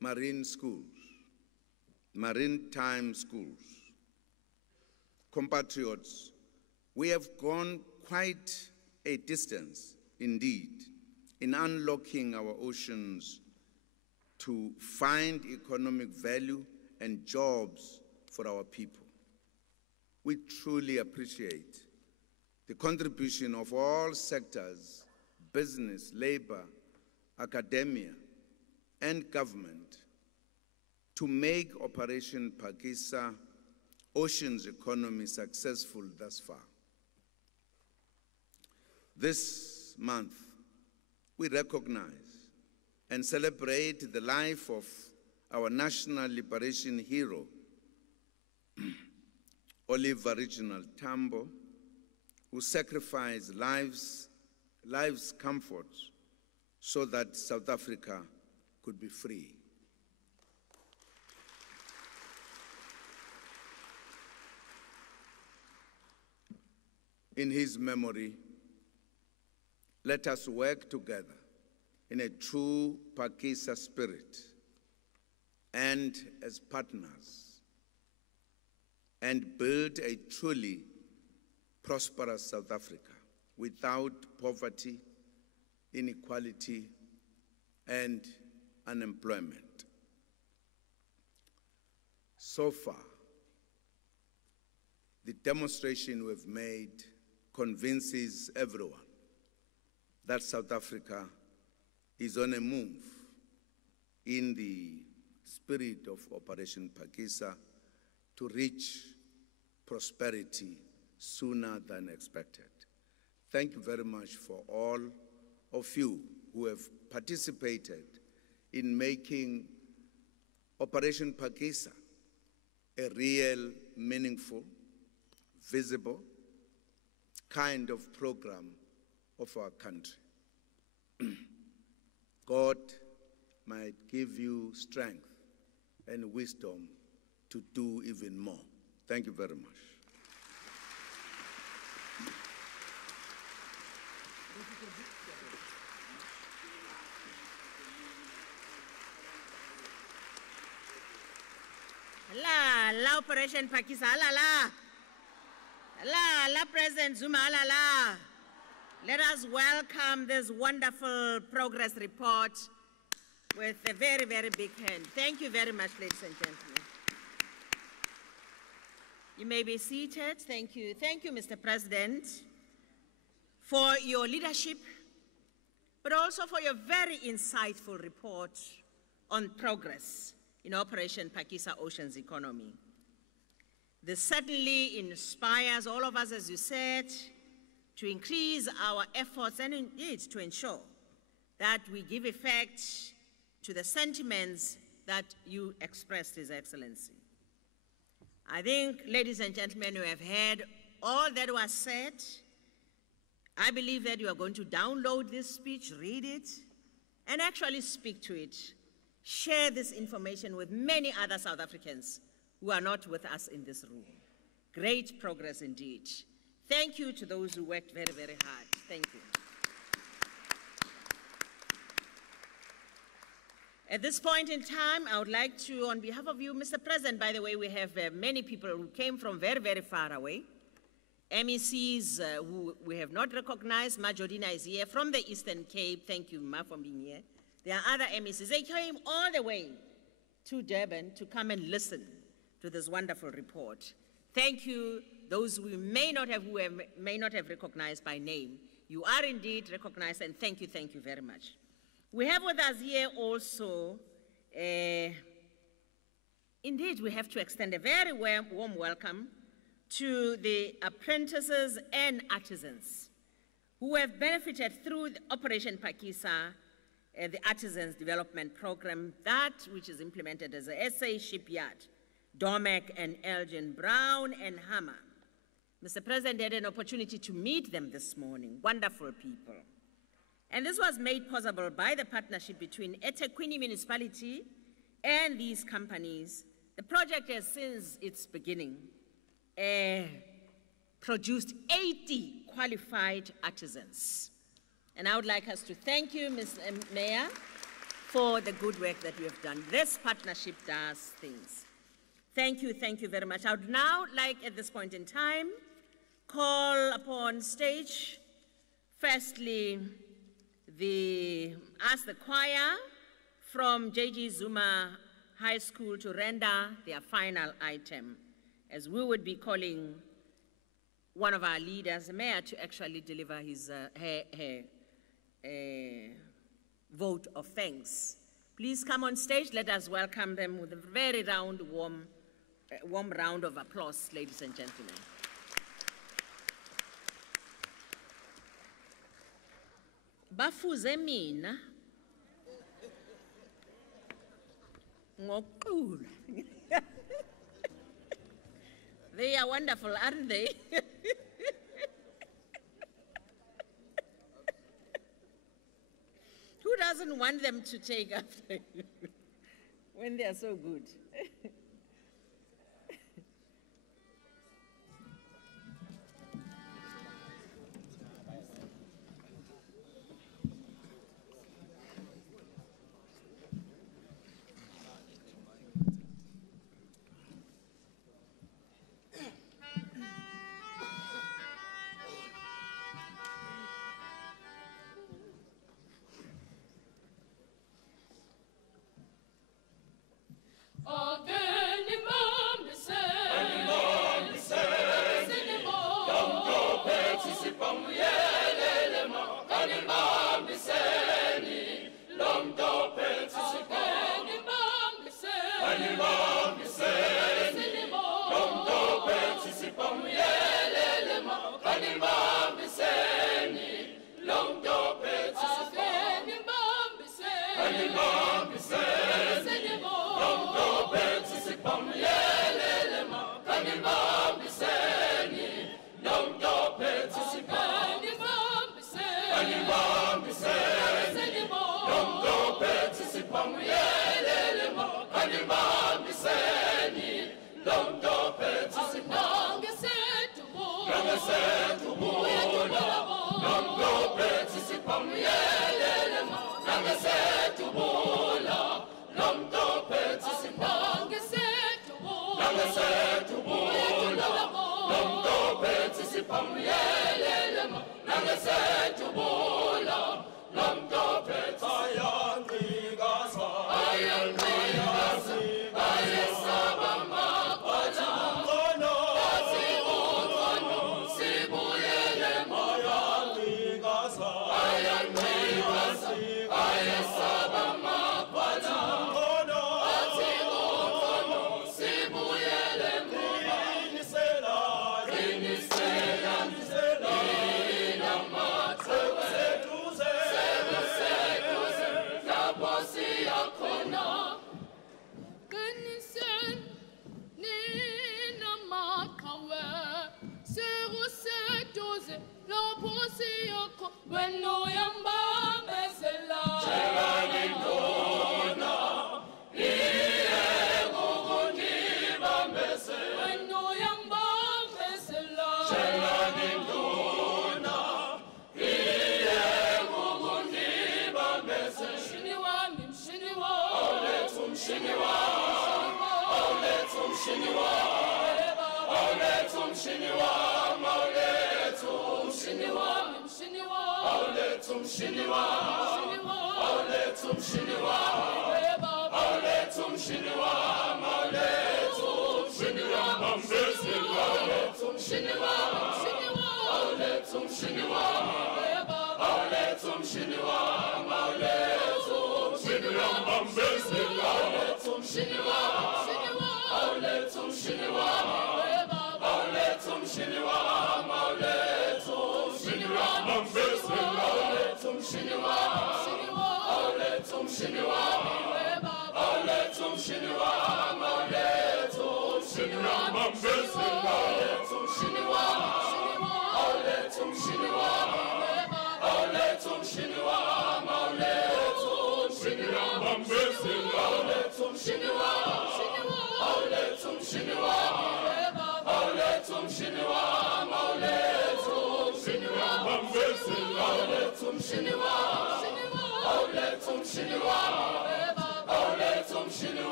maritime schools. Compatriots, we have gone quite a distance indeed in unlocking our oceans to find economic value and jobs for our people. We truly appreciate the contribution of all sectors, business, labor, academia, and government to make Operation Phakisa ocean's economy successful thus far. This month, we recognize and celebrate the life of our national liberation hero, Oliver Reginald Tambo, who sacrificed life's comforts so that South Africa could be free. In his memory, let us work together in a true Phakisa spirit and as partners and build a truly prosperous South Africa without poverty, inequality, and unemployment. So far, the demonstration we've made convinces everyone that South Africa is on a move in the spirit of Operation Phakisa to reach prosperity sooner than expected. Thank you very much for all of you who have participated in making Operation Phakisa a real, meaningful, visible kind of program of our country. God might give you strength and wisdom to do even more. Thank you very much. La Operation Phakisa, la President Zuma, la. Let us welcome this wonderful progress report with a very, very big hand. Thank you very much, ladies and gentlemen. You may be seated. Thank you. Thank you, Mr. President, for your leadership, but also for your very insightful report on progress in Operation Phakisa Ocean's economy. This certainly inspires all of us, as you said, to increase our efforts and indeed to ensure that we give effect to the sentiments that you expressed, His Excellency. I think, ladies and gentlemen, you have heard all that was said. I believe that you are going to download this speech, read it, and actually speak to it. Share this information with many other South Africans who are not with us in this room. Great progress indeed. Thank you to those who worked very, very hard. Thank you. At this point in time, I would like to, on behalf of you, Mr. President, by the way, we have many people who came from very, very far away. MECs who we have not recognized. Majorina is here from the Eastern Cape. Thank you, Ma, for being here. There are other MECs. They came all the way to Durban to come and listen to this wonderful report. Thank you, those who may not have recognized by name. You are indeed recognized, and thank you very much. We have with us here also, indeed, we have to extend a very warm welcome to the apprentices and artisans who have benefited through the Operation Phakisa, the Artisans Development Program, that which is implemented as a SA Shipyard, Dormac and Elgin Brown and Hammer. Mr. President had an opportunity to meet them this morning, wonderful people. And this was made possible by the partnership between eThekwini Municipality and these companies. The project has, since its beginning, produced 80 qualified artisans. And I would like us to thank you, Ms. Mayor, for the good work that you have done. This partnership does things. Thank you very much. I would now like, at this point in time, call upon stage, firstly, ask the choir from J.G. Zuma High School to render their final item, as we would be calling one of our leaders, the mayor, to actually deliver his vote of thanks. Please come on stage. Let us welcome them with a very warm round of applause, ladies and gentlemen. Bafuze mina ngoqula. They are wonderful, aren't they? Who doesn't want them to take after you when they are so good? Oh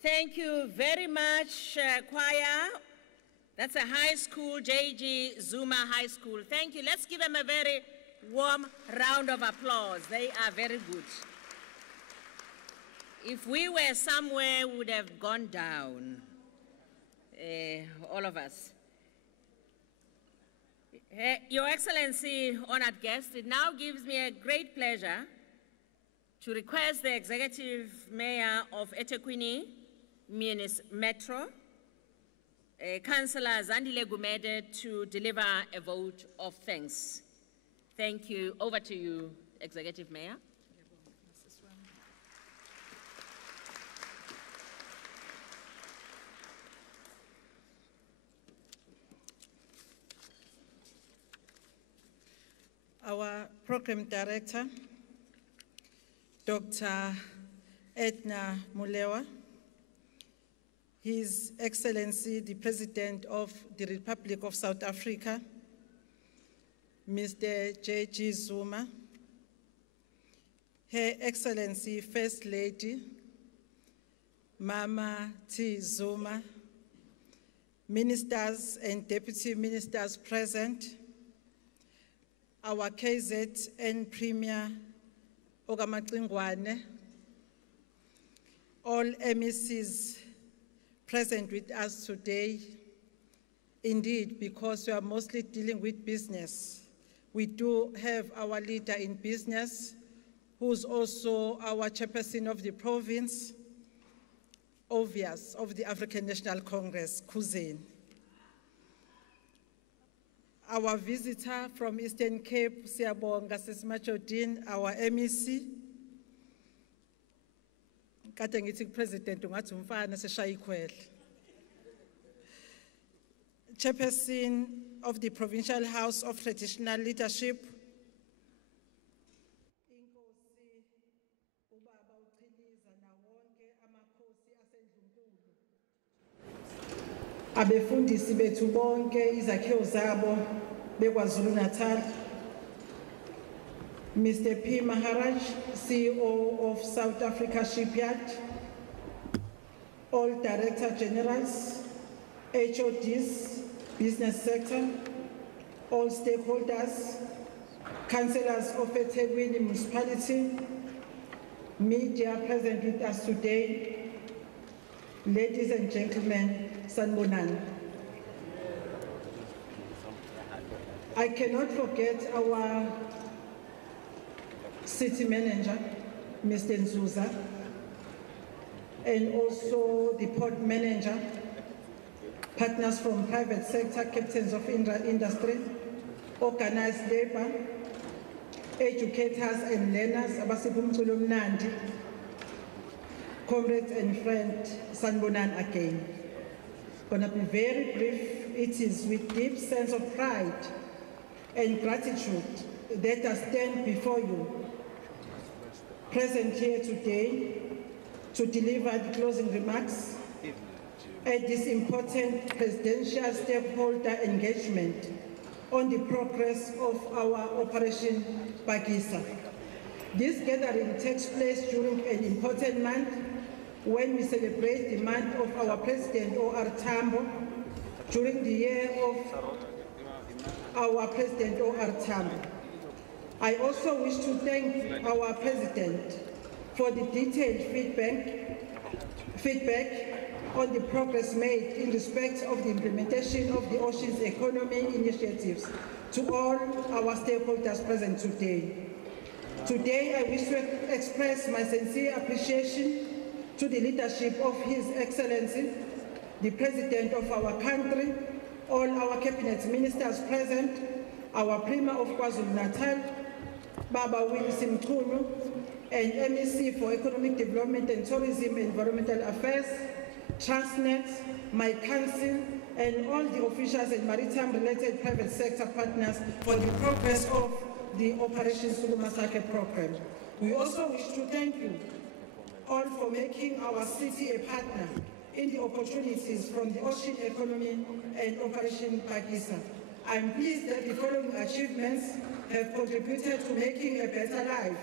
Thank you very much, choir. That's a high school, JG Zuma High School. Thank you. Let's give them a very warm round of applause. They are very good. If we were somewhere, we would have gone down, all of us. Your Excellency, honored guest, it now gives me a great pleasure to request the Executive Mayor of eThekwini Metro, Councillor Zandile Gumede, to deliver a vote of thanks. Thank you. Over to you, Executive Mayor. Our Program Director, Dr. Edna Mulewa, His Excellency, the President of the Republic of South Africa, Mr. J.G. Zuma, Her Excellency First Lady, Mama T. Zuma, Ministers and Deputy Ministers present, our KZN Premier Ogamatlingwane, all MECs present with us today. Indeed, because we are mostly dealing with business, we do have our leader in business, who's also our chairperson of the province, obvious, of the African National Congress, Cousin. Our visitor from Eastern Cape, Siyabonga Sismachudin, our MEC. Kade ngithi President ungathi umfana seshaya ikhwele. Chairperson of the Provincial House of Traditional Leadership. Inkosi ubaba uChiliza na wonke amakhosi abefundisi bethu bonke izakhiwo zabo beKwaZulu Natal, Mr. P. Maharaj, CEO of South Africa Shipyard, all Director Generals, HODs, business sector, all stakeholders, councillors of eThekwini Municipality, media present with us today, ladies and gentlemen, sanibonani. I cannot forget our city manager, Mr. Nzuza, and also the port manager, partners from private sector, captains of industry, organized labor, educators and learners, abasibumculo mnandi, comrades and friends, sanibonani again. Gonna be very brief. It is with deep sense of pride and gratitude that I stand before you, present here today to deliver the closing remarks at this important presidential stakeholder engagement on the progress of our Operation Phakisa. This gathering takes place during an important month when we celebrate the month of our President O.R. Tambo, during the year of our President O.R. Tambo. I also wish to thank our President for the detailed feedback on the progress made in respect of the implementation of the Oceans Economy initiatives to all our stakeholders present today. Today, I wish to express my sincere appreciation to the leadership of His Excellency, the President of our country, all our cabinet ministers present, our Premier of KwaZulu Natal, Baba Wilson Mkhunu, and MEC for Economic Development and Tourism and Environmental Affairs, Transnet, my council, and all the officials and maritime-related private sector partners for the progress of the Operation Phakisa program. We also wish to thank you all for making our city a partner in the opportunities from the ocean economy and Operation Phakisa. I'm pleased that the following achievements have contributed to making a better life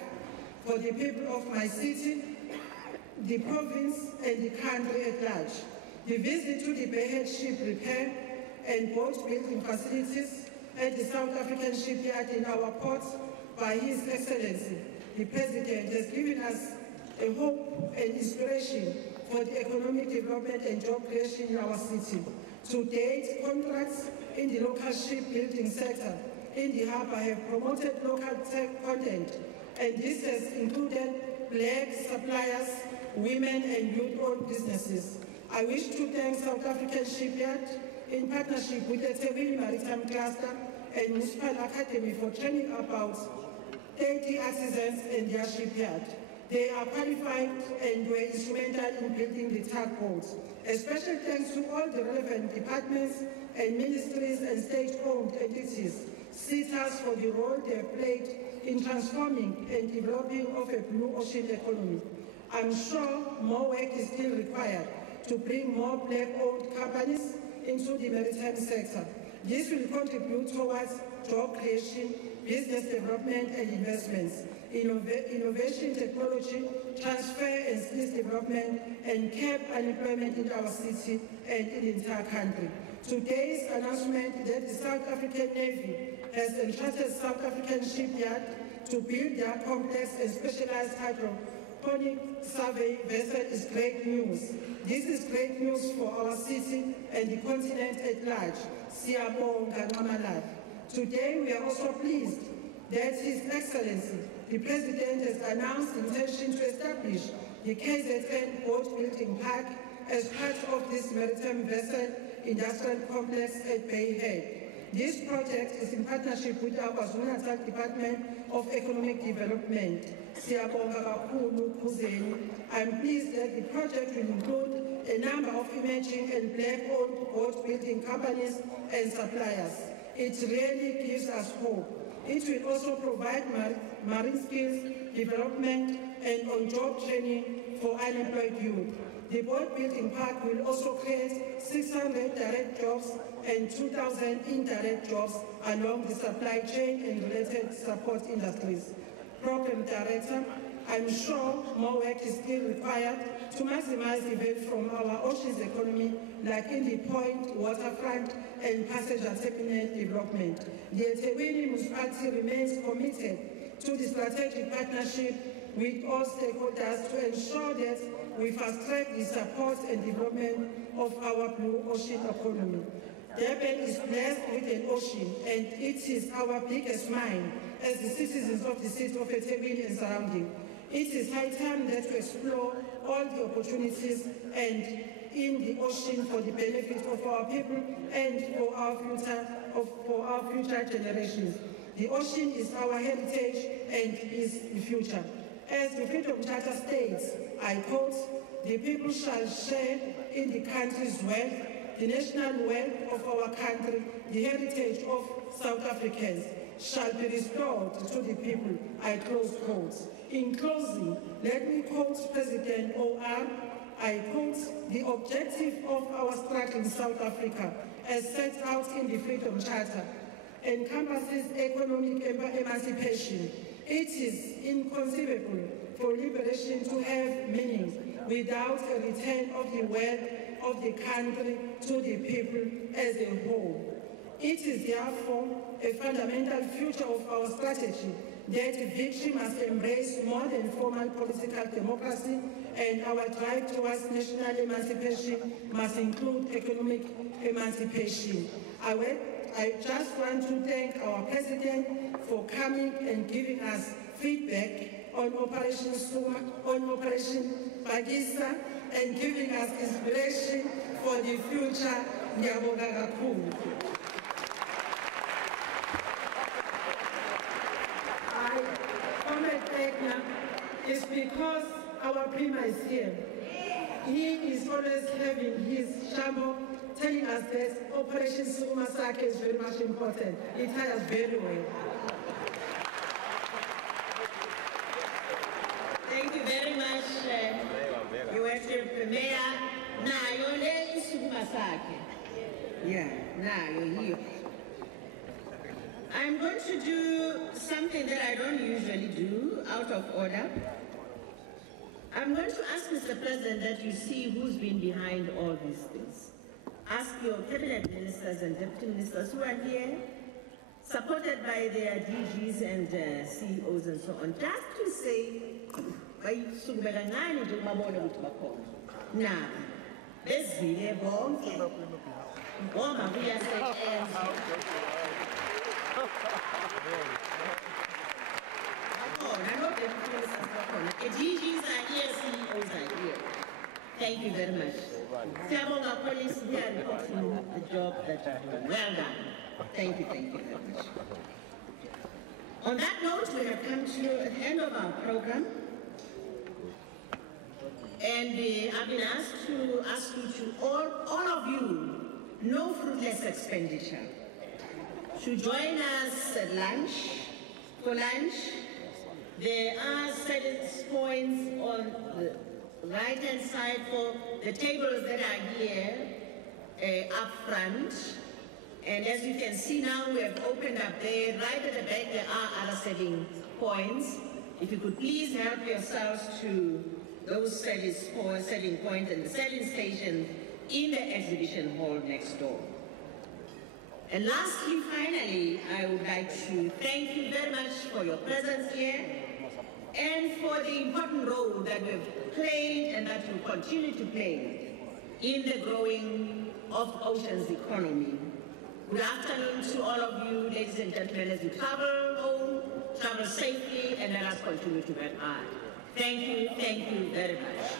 for the people of my city, the province, and the country at large. The visit to the Bayhead ship repair and boat building facilities at the South African shipyard in our ports by His Excellency, the President, has given us a hope and inspiration for the economic development and job creation in our city. To date, contracts in the local shipbuilding sector in the harbour have promoted local tech content, and this has included black suppliers, women and youth-owned businesses. I wish to thank South African Shipyard in partnership with the eThekwini Maritime Cluster and Municipal Academy for training about 30 artisans in their shipyard. They are qualified and were instrumental in building the tugboats. A special thanks to all the relevant departments and ministries and state-owned entities, CITAs, for the role they have played in transforming and developing of a blue ocean economy. I'm sure more work is still required to bring more black-owned companies into the maritime sector. This will contribute towards job creation, business development and investments, innovation, technology, transfer and skills development, and curb unemployment in our city and in the entire country. Today's announcement that the South African Navy has entrusted South African Shipyard to build their complex and specialized hydroponic survey vessel is great news. This is great news for our city and the continent at large. Siyabonga Nqamalala. Today we are also pleased that His Excellency, the President, has announced intention to establish the KZN Boat Building Park as part of this maritime vessel industrial complex at Bayhead. This project is in partnership with our KwaZulu Natal Department of Economic Development. Siyabonga kakhulu Khuzeni. I'm pleased that the project will include a number of emerging and black-owned boat building companies and suppliers. It really gives us hope. It will also provide marine skills development and on-job training for unemployed youth. The boat building park will also create 600 direct jobs and 2,000 indirect jobs along the supply chain and related support industries. Program Director, I'm sure more work is still required to maximize the value from our oceans economy, like in the point, waterfront, and passenger terminal development. The eThekwini municipality remains committed to the strategic partnership with all stakeholders to ensure that we fast-track the support and development of our blue ocean economy. Durban is blessed with an ocean, and it is our biggest mine as the citizens of the city of eThekwini and surrounding. It is high time that we explore all the opportunities and in the ocean for the benefit of our people and for our future generations. The ocean is our heritage and is the future. As the Freedom Charter states, I quote, "The people shall share in the country's wealth, the national wealth of our country, the heritage of South Africans shall be restored to the people," I close quotes. In closing, let me quote President OR. I quote, "The objective of our struggle in South Africa, as set out in the Freedom Charter, encompasses economic emancipation. It is inconceivable for liberation to have meaning without a return of the wealth of the country to the people as a whole. It is therefore a fundamental feature of our strategy that victory must embrace more than formal political democracy, and our drive towards national emancipation must include economic emancipation. I just want to thank our President for coming and giving us feedback on Operation Phakisa, and giving us inspiration for the future. Ngiyabonga kakhulu. I comment Acknowledgment is because our Prima is here. He is always having his shambo telling us that Operation Zuma is very much important. It has very well. Thank you very much, Your Excellency Mayor. Nayo le isukuma sakhe. Yeah, nayo hiyo. I'm going to do something that I don't usually do, out of order. I'm going to ask Mr. President that you see who's been behind all these things. Ask your cabinet ministers and deputy ministers who are here, supported by their DGs and CEOs and so on, just to say, now, bezile bonke ngoba kuyasetshenzwa. The DGs are here, CEOs are here. Thank you very much. Siyabonga police, we are reporting the job that you do. Well done. Thank you very much. On that note, we have come to the end of our program. And I've been asked to ask you to, all of you, no fruitless expenditure, to join us at lunch. For lunch, there are certain points on the right-hand side for the tables that are here up front. And as you can see now, we have opened up there. Right at the back, there are other selling points. If you could please help yourselves to those selling points and the selling station in the exhibition hall next door. And lastly, finally, I would like to thank you very much for your presence here and for the important role that we've played and that you continue to play in the growing of oceans economy. Good afternoon to all of you, ladies and gentlemen, as you travel home, travel safely, and let us continue to work hard. Thank you very much.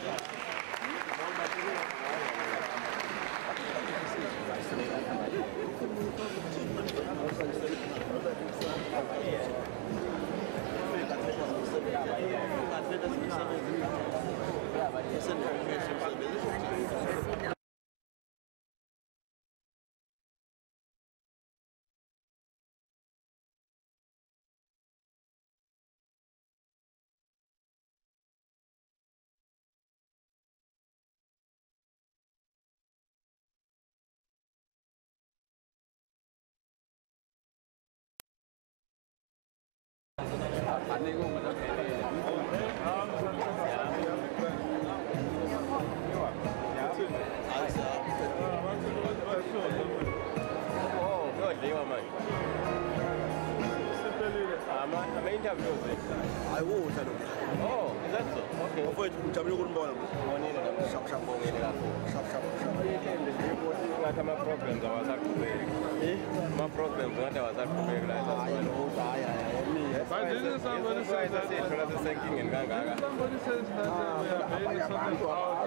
I will tell you. Oh, is that so? Okay. Avoid Jamaican born. Shop. My problems I was at my problems what I was at But didn't somebody say that? Somebody says that we are paying something out.